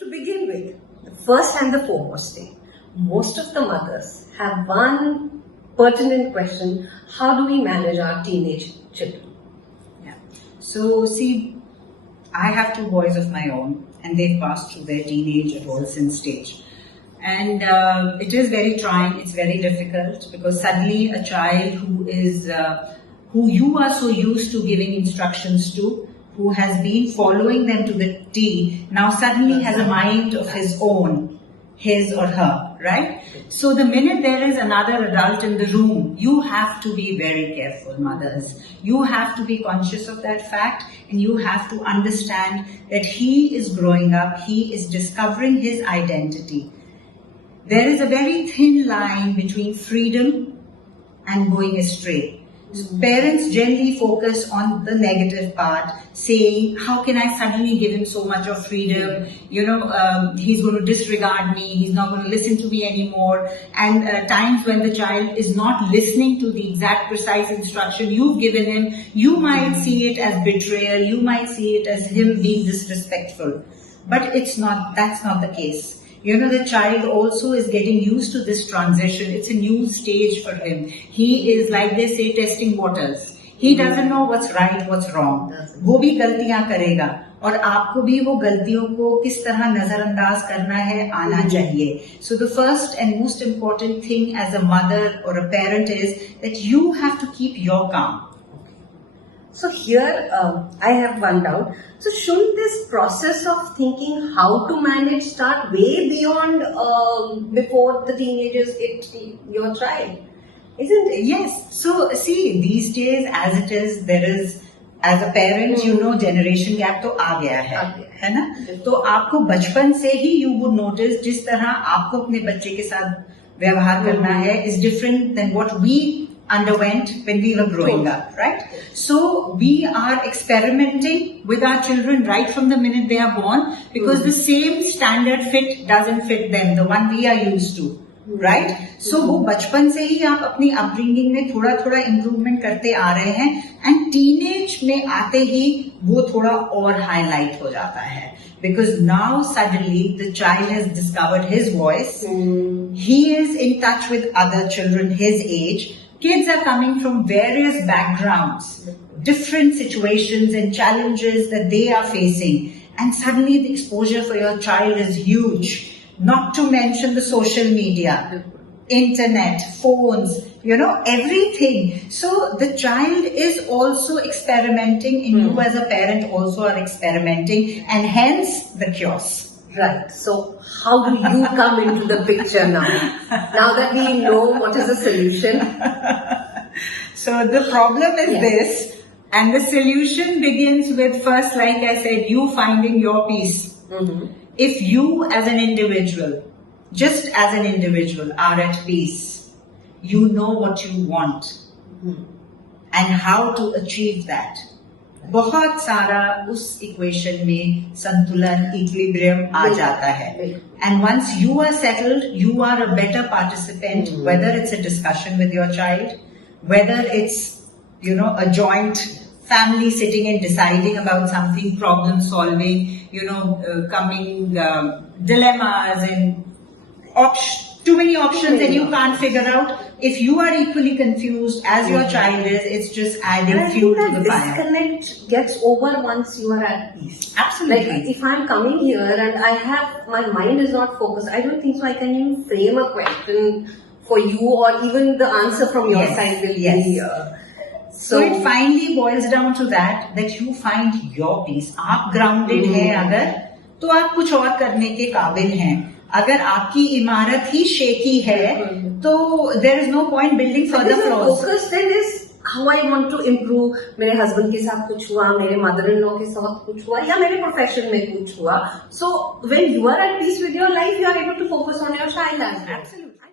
to begin with, the first and the foremost thing, most of the mothers have one pertinent question: how do we manage our teenage children? Yeah. So see, I have two boys of my own, and they've passed through their teenage adolescent stage. And it is very trying, it's very difficult, because suddenly a child who you are so used to giving instructions to, who has been following them to the T, now suddenly has a mind of his own, his or her, right? So the minute there is another adult in the room, you have to be very careful, mothers. You have to be conscious of that fact, and you have to understand that he is growing up, he is discovering his identity. There is a very thin line between freedom and going astray. Parents generally focus on the negative part, saying, how can I suddenly give him so much of freedom? He's going to disregard me, he's not going to listen to me anymore. And times when the child is not listening to the exact precise instruction you've given him, you might see it as betrayal, you might see it as him being disrespectful. But that's not the case. The child also is getting used to this transition. It's a new stage for him. He is, like they say, testing waters. He doesn't know what's right, what's wrong. वो भी गलतियां करेगा, और आपको भी वो गलतियों को किस तरह नजरअंदाज करना है आना चाहिए. So the first and most important thing as a mother or a parent is that you have to keep your calm. So here, I have one doubt. So shouldn't this process of thinking how to manage start way beyond before the teenagers hit your child? Isn't it? Yes. So see, these days as it is, there is, as a parent, generation gap तो आ गया है ना? तो आपको बचपन से ही you would notice जिस तरह आपको अपने बच्चे के साथ व्यवहार करना है is different than what we underwent when we were growing up, right? So we are experimenting with our children right from the minute they are born, because the same standard fit doesn't fit them, the one we are used to, right? So वो बचपन से ही आप अपनी upbringing में थोड़ा थोड़ा improvement करते आ रहे हैं, and teenage में आते ही वो थोड़ा और highlight हो जाता है. Because now suddenly the child has discovered his voice, he is in touch with other children his age. Kids are coming from various backgrounds, different situations and challenges that they are facing. And suddenly the exposure for your child is huge. Not to mention the social media, internet, phones, everything. So the child is also experimenting, and you as a parent also are experimenting, and hence the chaos. Right. So how do you come into the picture now? Now that we know what is the solution? So the problem is this, and the solution begins with first, like I said, you finding your peace. If you as an individual, just as an individual, are at peace, you know what you want and how to achieve that. बहुत सारा उस equation में संतुलन, equilibrium आ जाता है. And once you are settled, you are a better participant, whether it's a discussion with your child, whether it's, a joint family sitting and deciding about something, problem solving, coming dilemmas and too many options and you can't figure out. If you are equally confused as your child is, it's just adding fuel to the fire. Disconnect gets over once you are at peace. Absolutely. Like if I'm coming here and my mind is not focused, I don't think so I can even frame a question for you, or even the answer from your side will be. So it finally boils down to that you find your peace. आप grounded हैं अगर, तो आप कुछ और करने के काबिल हैं. अगर आपकी इमारत ही shaky है, तो there is no point building further floors. The focus then is how I want to improve. मेरे husband के साथ कुछ हुआ, मेरे mother-in-law के साथ कुछ हुआ, या मेरे profession में कुछ हुआ. So when you are at peace with your life, you are able to focus on your child as well. Absolutely.